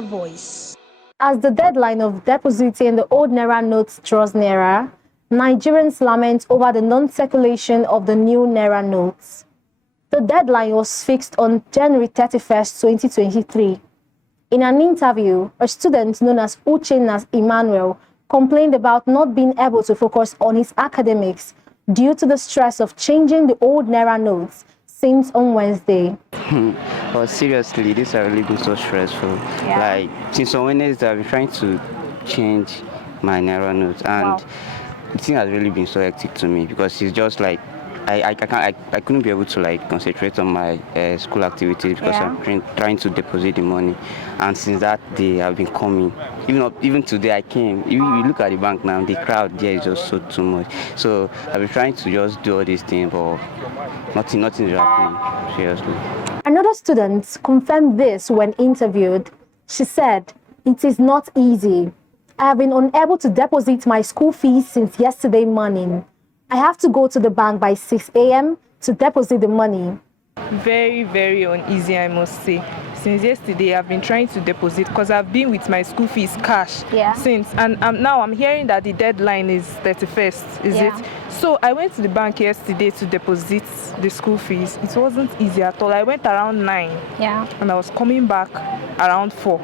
a voice. As the deadline of depositing the old Naira notes draws nearer, Nigerians lament over the non-circulation of the new Naira notes. The deadline was fixed on January 31st, 2023. In an interview, a student known as Uchenna Emmanuel complained about not being able to focus on his academics due to the stress of changing the old Naira notes since on Wednesday. But seriously, this has really been so stressful. Yeah. Like, since on Wednesday, I've been trying to change my Naira notes, and the thing has really been so hectic to me because it's just like I couldn't be able to like concentrate on my school activities because I'm trying to deposit the money, and since that day I've been coming. Even today I came. If you look at the bank now, the crowd there is just so too much. So I've been trying to just do all these things, but nothing is happening. Seriously. Another student confirmed this when interviewed. She said, "It is not easy. I have been unable to deposit my school fees since yesterday morning. I have to go to the bank by 6 a.m. to deposit the money." Very, very uneasy, I must say. Since yesterday, I've been trying to deposit because I've been with my school fees cash since. And now I'm hearing that the deadline is 31st, is it? So I went to the bank yesterday to deposit the school fees. It wasn't easy at all. I went around 9 and I was coming back around 4.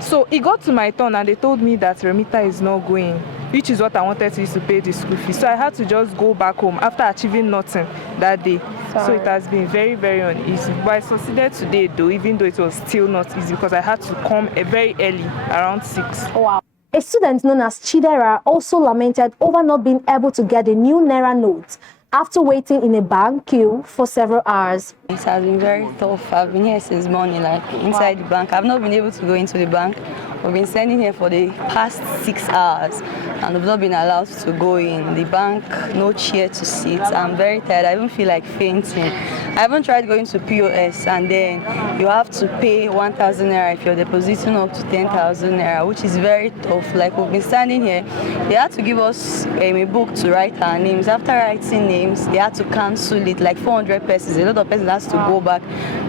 So it got to my turn and they told me that remitter is not going, which is what I wanted to use to pay the school fees. So I had to just go back home after achieving nothing that day. So it has been very, very uneasy. But I succeeded today though, even though it was still not easy because I had to come very early, around 6. Wow. A student known as Chidera also lamented over not being able to get a new Naira note after waiting in a bank queue for several hours. It has been very tough. I've been here since morning, like inside the bank. I've not been able to go into the bank. We've been standing here for the past 6 hours and we've not been allowed to go in. The bank, no chair to sit. I'm very tired. I even feel like fainting. I haven't tried going to POS and then you have to pay 1,000 Naira if you're depositing up to 10,000 Naira, which is very tough. Like we've been standing here, they had to give us a book to write our names. After writing names, they had to cancel it, like 400 persons. A lot of persons has to go back.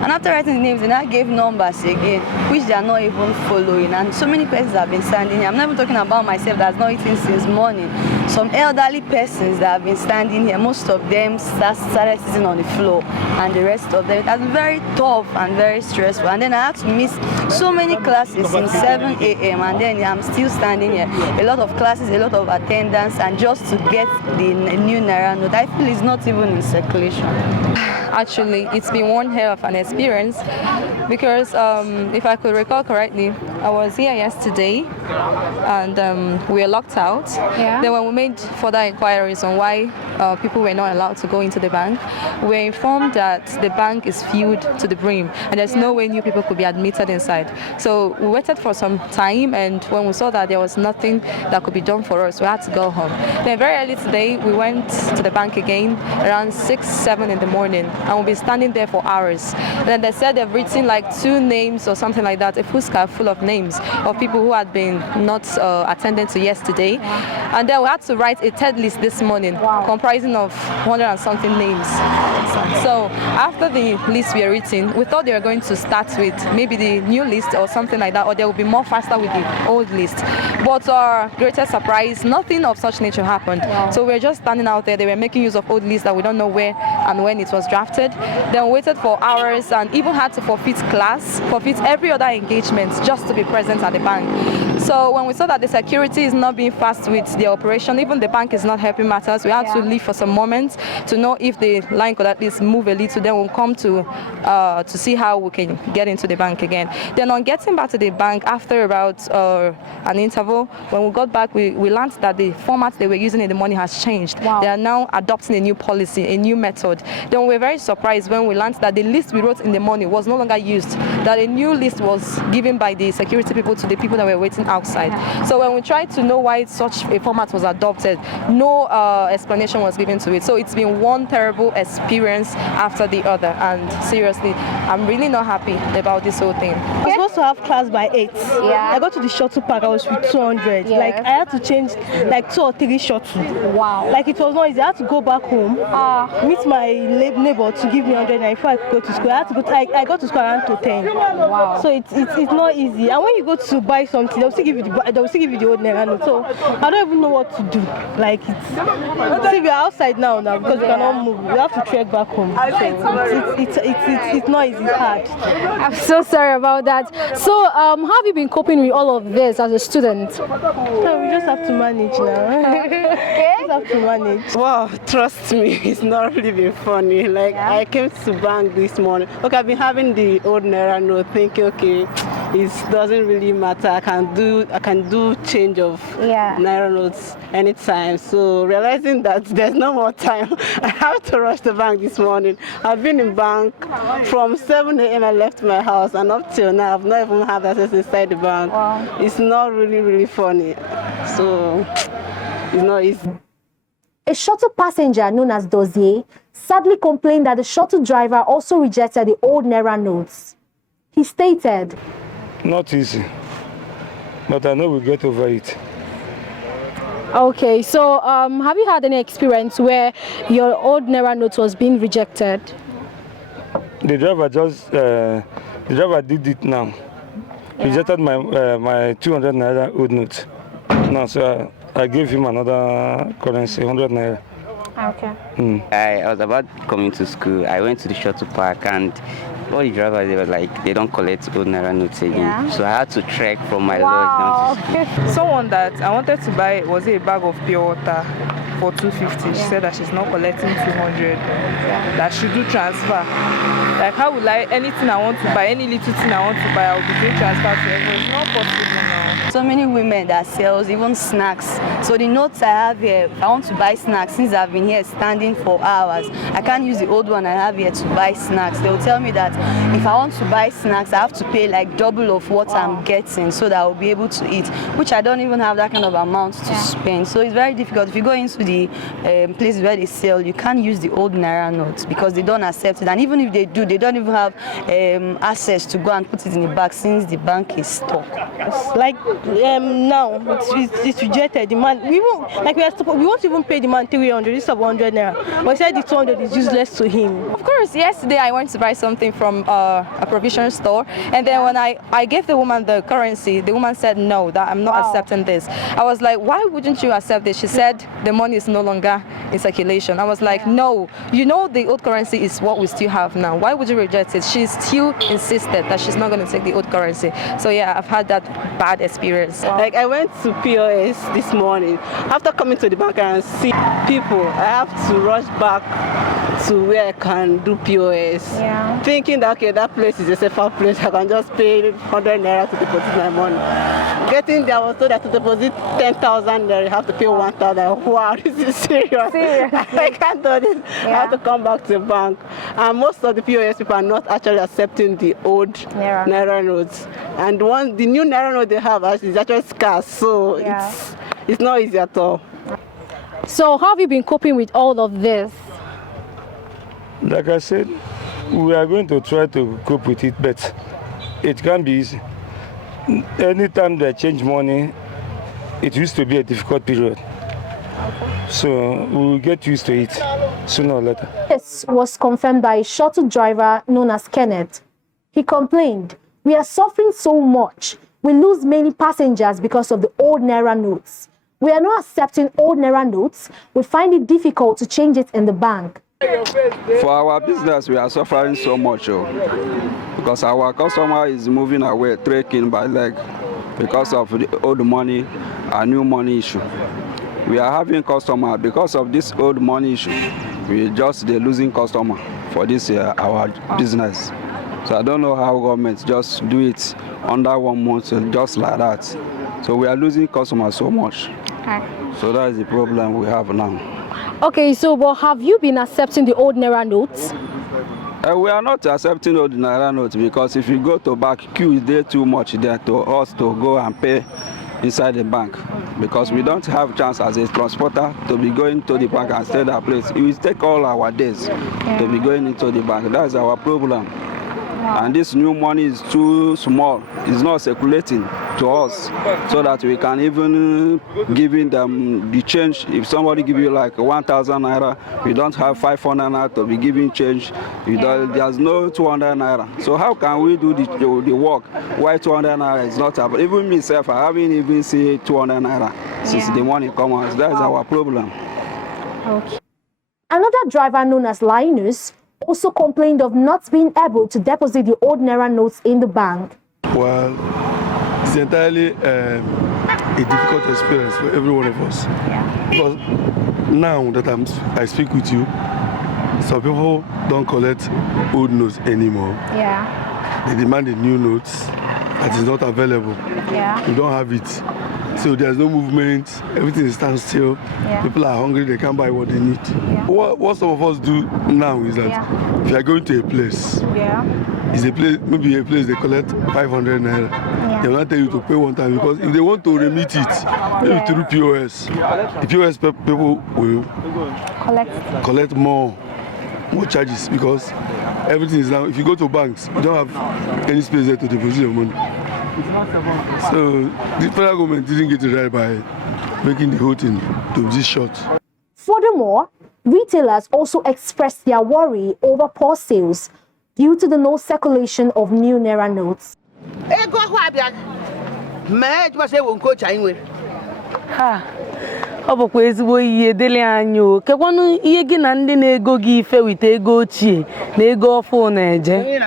And after writing the names, they now gave numbers again, which they are not even following. And so many persons have been standing here. I'm not even talking about myself that's not eating since morning. Some elderly persons that have been standing here, most of them started sitting on the floor, and the rest of them. It has been very tough and very stressful. And then I had to miss so many classes since 7 a.m. and then I'm still standing here. A lot of classes, a lot of attendance, and just to get the new Naira note, I feel it's not even in circulation. Actually, it's been one hell of an experience because if I could recall correctly, I was here yesterday and we were locked out. Then when we made further inquiries on why people were not allowed to go into the bank, we were informed that the bank is filled to the brim and there's no way new people could be admitted inside. So we waited for some time, and when we saw that there was nothing that could be done for us, we had to go home. Then very early today, we went to the bank again around 6, 7 in the morning, and we'll be standing there for hours. And then they said they've written like 2 names or something like that, a full full of names of people who had been not attended to yesterday. And then we had to write a third list this morning, comprising of 100 and something names. So after the list we are written, we thought they were going to start with maybe the new list or something like that, or they will be more faster with the old list. But to our greatest surprise, nothing of such nature happened. So we were just standing out there. They were making use of old lists that we don't know where and when it was drafted. Then we waited for hours and even had to forfeit class, forfeit every other engagement just to be present at the bank. So when we saw that the security is not being fast with the operation, even the bank is not helping matters, we had to leave for some moments to know if the line could at least move a little. Then we'll come to see how we can get into the bank again. Then on getting back to the bank after about an interval, when we got back, we learned that the format they were using in the morning has changed. They are now adopting a new policy, a new method. Then we were very surprised when we learned that the list we wrote in the morning was no longer used, that a new list was given by the security people to the people that were waiting outside. So when we tried to know why such a format was adopted, no explanation was given to it. So it's been one terrible experience after the other, and seriously, I'm really not happy about this whole thing. I was supposed to have class by 8. Yeah. I got to the shuttle park, I was with 200. Yeah. Like, I had to change like 2 or 3 shuttles. Wow. Like, it was not easy. I had to go back home, meet my neighbor to give me 100 naira before I could go to school. I got to school around to 10. Wow. So it's not easy. And when you go to buy something, they'll still give you the old naira note. So I don't even know what to do. Like, see, we are outside now because we cannot move. We have to trek back home. So it's not easy. It's hard. I'm so sorry about that. So, how have you been coping with all of this as a student? So we just have to manage now. We just have to manage. Wow, trust me, it's not really been funny. Like, I came to bank this morning. Okay, I've been having the old Naira note, thinking, okay, it doesn't really matter. I can do change of Naira notes anytime. So realizing that there's no more time, I have to rush the bank this morning. I've been in bank from 7 a.m. I left my house, and up till now I've not even had access inside the bank. Wow. It's not really funny. So it's not easy. A shuttle passenger known as Dozier sadly complained that the shuttle driver also rejected the old Naira notes. He stated, "Not easy, but I know we'll get over it." Okay, so have you had any experience where your old Naira note was being rejected? The driver did it now. Rejected my 200 naira old note. Now, so I gave him another currency, 100 naira. Okay. I was about coming to school. I went to the shuttle park, and all the drivers, they were like, they don't collect old Naira notes again. Yeah. So I had to trek from my lodge down to school. Someone that I wanted to buy was a bag of pure water for 250. She said that she's not collecting 200. That she do transfer. Like, how will anything I want to buy, any little thing I want to buy, I will be doing transfer to everyone. It's not possible now. So many women that sells even snacks. So the notes I have here, if I want to buy snacks, since I've been here standing for hours, I can't use the old one I have here to buy snacks. They'll tell me that if I want to buy snacks, I have to pay like double of what I'm getting so that I'll be able to eat, which I don't even have that kind of amount to spend. So it's very difficult. If you go into the places where they sell, you can't use the old Naira notes because they don't accept it. And even if they do, they don't even have access to go and put it in the bank since the bank is stuck. Like now, it's rejected. The man, we won't even pay the man 300, this is 100 naira. But he said the 200 is useless to him. Of course, yesterday I went to buy something from a provision store, and then when I gave the woman the currency, the woman said no, that I'm not accepting this. I was like, why wouldn't you accept this? She said the money is no longer in circulation. I was like, no, you know the old currency is what we still have now. Why would you reject it? She still insisted that she's not going to take the old currency. So yeah, I've had that bad experience. Like, I went to POS this morning. After coming to the bank and see people, I have to rush back to where I can do POS. Thinking that, okay, that place is a safer place. I can just pay 100 naira to deposit my money. Getting there, I was told that to deposit 10,000 naira, you have to pay 1,000. Wow, this is serious. I can't do this. I have to come back to the bank. And most of the POS people are not actually accepting the old Naira notes. And the new Naira note they have is actually scarce, so it's not easy at all. So how have you been coping with all of this? Like I said, we are going to try to cope with it, but it can't be easy. Anytime they change money, it used to be a difficult period. So we will get used to it sooner or later. This was confirmed by a shuttle driver known as Kenneth. He complained, "We are suffering so much. We lose many passengers because of the old Naira notes. We are not accepting old Naira notes. We find it difficult to change it in the bank." For our business, we are suffering so much because our customer is moving away, trekking by leg because of the old money and new money issue. We are having customer because of this old money issue. They're losing customer for this our business. So I don't know how government just do it under 1 month just like that. So we are losing customers so much. So that is the problem we have now. Okay, so but have you been accepting the old Naira notes? We are not accepting old Naira notes because if you go to bank, queue is there too much there to us to go and pay inside the bank because we don't have chance as a transporter to be going to the bank and stay that place. It will take all our days to be going into the bank. That's our problem. And this new money is too small. It's not circulating to us so that we can even giving them the change. If somebody give you like 1,000 naira, we don't have 500 naira to be giving change. There's no 200 naira. So how can we do the work? Why 200 naira is not happening? Even myself, I haven't even seen 200 naira since the money come out. That is our problem. Okay. Another driver known as Linus also complained of not being able to deposit the old Naira notes in the bank. Well, it's entirely a difficult experience for every one of us. Because now that I speak with you, some people don't collect old notes anymore. They demand the new notes that is not available. You don't have it. So there's no movement, everything stands still. People are hungry, they can't buy what they need. What some of us do now is that if you are going to a place, it's a place, maybe a place they collect 500 naira. They will not tell you to pay one time because if they want to remit it, maybe through POS, the POS people will collect more charges because everything is now, if you go to banks, you don't have any space there to deposit your money. So the federal government didn't get it right by making the whole thing to this short. Furthermore, retailers also expressed their worry over poor sales due to the no circulation of new Naira notes. Ọ bụkwa ezigbo ihe dele anyị kekwanụ ihe gị na ndị na-ego gị ife wite ego ochie na ego ọfụ na-eje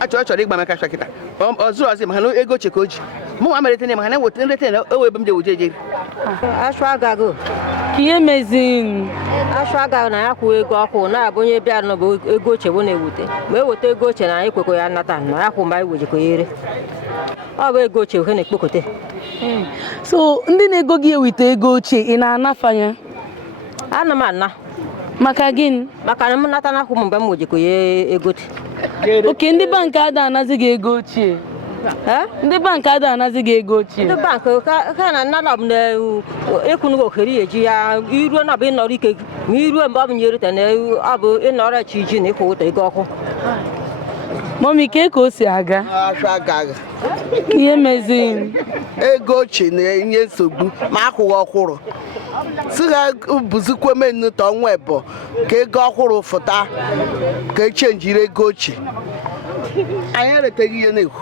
achọrọ ịgba maka shakịta ọzụrụ ọzọ ma na ego ochie ka o ji mụ amalite na ma na weta nrete na o webe m je wujeje ashụ agago ka ihe mezin ashụ agago na ya kwụ ego ọkụ na-abụnye bịa n'ọbụ ego ochie bụ na-ewute ma eweta ego ochie na anyị kwekọ ya nnata na ya kwụ mgbe anyị wejekọ ere ọ bụ ego ochie ohe na-ekpokote. So ndị na-ego gị ewite ego ochie ị na-anafanya? Ana m ana. Maka gịnị? Maka na m nata na akwụ mgbe m wejekọ ya ego dị. Oke, ndị bank ada anazi gị ego ochie? Ndị bank ada anazi gị ego ochie? Ndị bank ka na nna m na ekwunugo ohere eji ya iruo na bụ ịnọrọ ike gị ma iruo mgbe ọ bụ nyerute na ọ bụ ịnọrọ chi ji na ịkwụta ego ọkụ. Mami, ka o si aga? Ihe mezin ego ochie na-enye nsogbu ma akwụghị ọkwụrụ si ha bụzikwa menu ta ọnwa ebo ka ego ọkwụrụ fụta ka echenjiri ego ochie anyị ereteghị ihe na-ekwu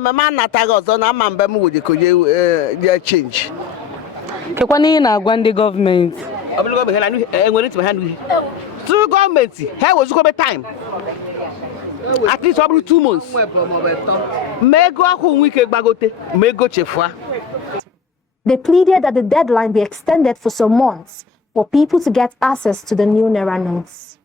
mama anataghị ọzọ na ama mgbe m wejekonye ya chenji kekwana ihe na-agwa ndị gọọmenti enwere ntị ha n'ihe tụrụ gọọmenti ha ewezikwabe time at least every 2 months. They pleaded that the deadline be extended for some months for people to get access to the new Naira notes.